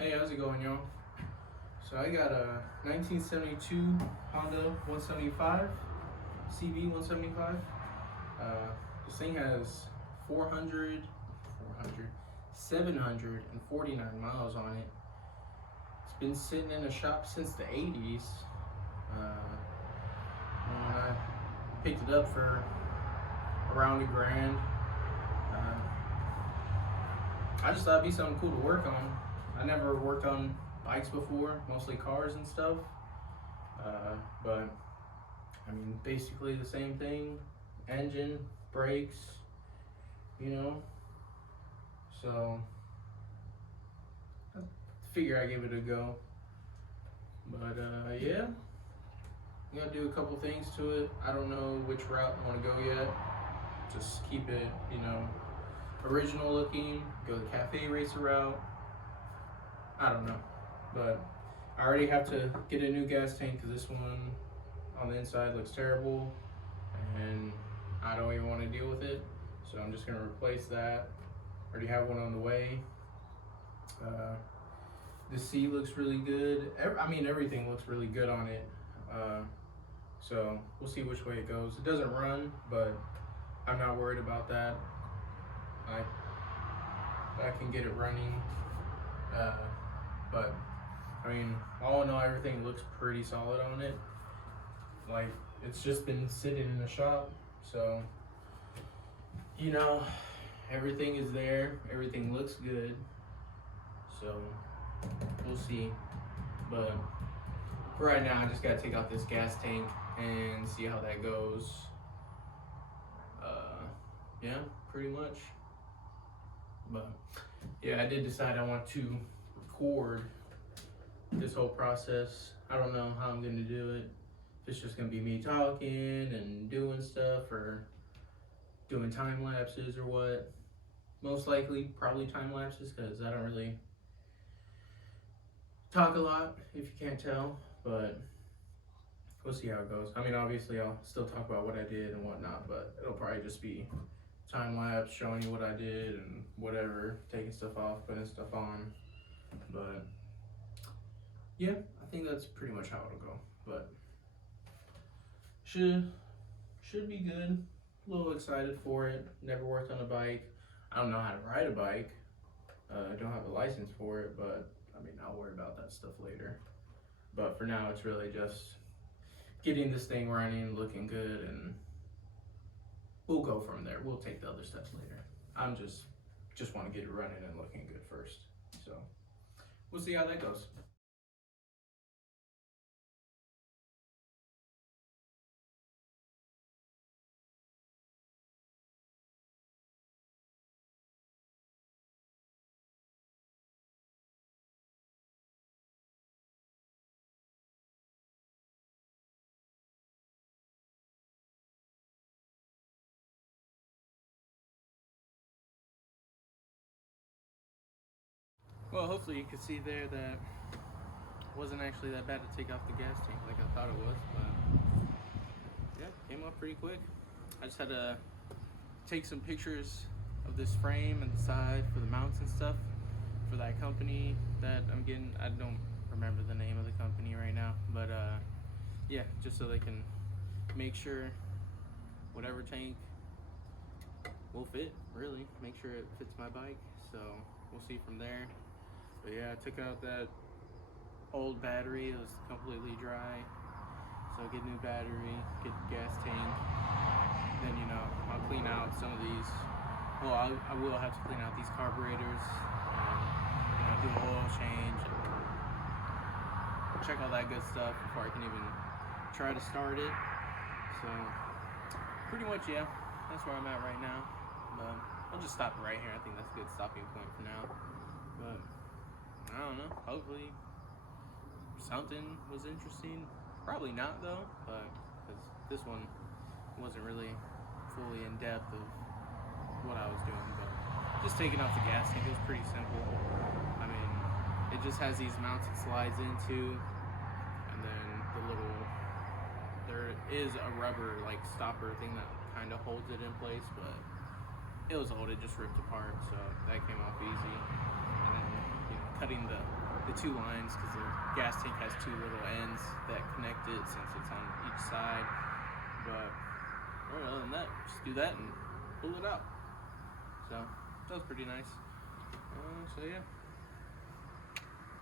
Hey, how's it going, y'all? So I got a 1972 Honda 175, CB175. This thing has 749 miles on it. It's been sitting in a shop since the 80s. And I picked it up for around $1,000. I just thought it'd be something cool to work on. I never worked on bikes before, mostly cars and stuff. But I mean, basically the same thing: engine, brakes, you know. So I figure I give it a go. But yeah, I'm gonna do a couple things to it. I don't know which route I want to go yet. Just keep it, original looking. Go the cafe racer route. I don't know, but I already have to get a new gas tank because this one on the inside looks terrible and I don't even want to deal with it. So I'm just gonna replace that. Already have one on the way. The seat looks really good. Everything looks really good on it. So we'll see which way it goes. It doesn't run, but I'm not worried about that. I can get it running. But I mean, all in all, everything looks pretty solid on it. Like, it's just been sitting in the shop, so everything is there. Everything looks good. So we'll see. But for right now, I just gotta take out this gas tank and see how that goes. Yeah, pretty much. But yeah, I did decide I want to record this whole process. I don't know how I'm gonna do it. If it's just gonna be me talking and doing stuff, or doing time lapses, or what. Most likely probably time lapses, because I don't really talk a lot, if you can't tell. But we'll see how it goes. I mean, obviously I'll still talk about what I did and whatnot, but it'll probably just be time lapse showing you what I did and whatever, taking stuff off, putting stuff on. But yeah, I think that's pretty much how it'll go. But should be good. A little excited for it. Never worked on a bike. I don't know how to ride a bike. I don't have a license for it, but I mean, I'll worry about that stuff later. But for now, it's really just getting this thing running, looking good, and we'll go from there. We'll take the other steps later. I'm just want to get it running and looking good first. So we'll see how that goes. Well, hopefully you could see there that it wasn't actually that bad to take off the gas tank like I thought it was, but yeah, came off pretty quick. I just had to take some pictures of this frame and the side for the mounts and stuff for that company that I'm getting. I don't remember the name of the company right now, but yeah, just so they can make sure whatever tank will fit, really make sure it fits my bike. So we'll see from there. But yeah, I took out that old battery. It was completely dry, so get new battery, get gas tank. Then I'll clean out some of these. Well, I will have to clean out these carburetors and do an oil change and check all that good stuff before I can even try to start it. So pretty much, yeah, that's where I'm at right now. But I'll just stop right here. I think that's a good stopping point for now. But I don't know. Hopefully something was interesting. Probably not though, but because this one wasn't really fully in depth of what I was doing. But just taking off the gas tank, it was pretty simple. I mean, it just has these mounts it slides into, and then there is a rubber like stopper thing that kind of holds it in place, but it was old, it just ripped apart, so that came off easy. And then cutting the the two lines, because the gas tank has two little ends that connect it since it's on each side. But other than that, just do that and pull it out. So that was pretty nice. So yeah.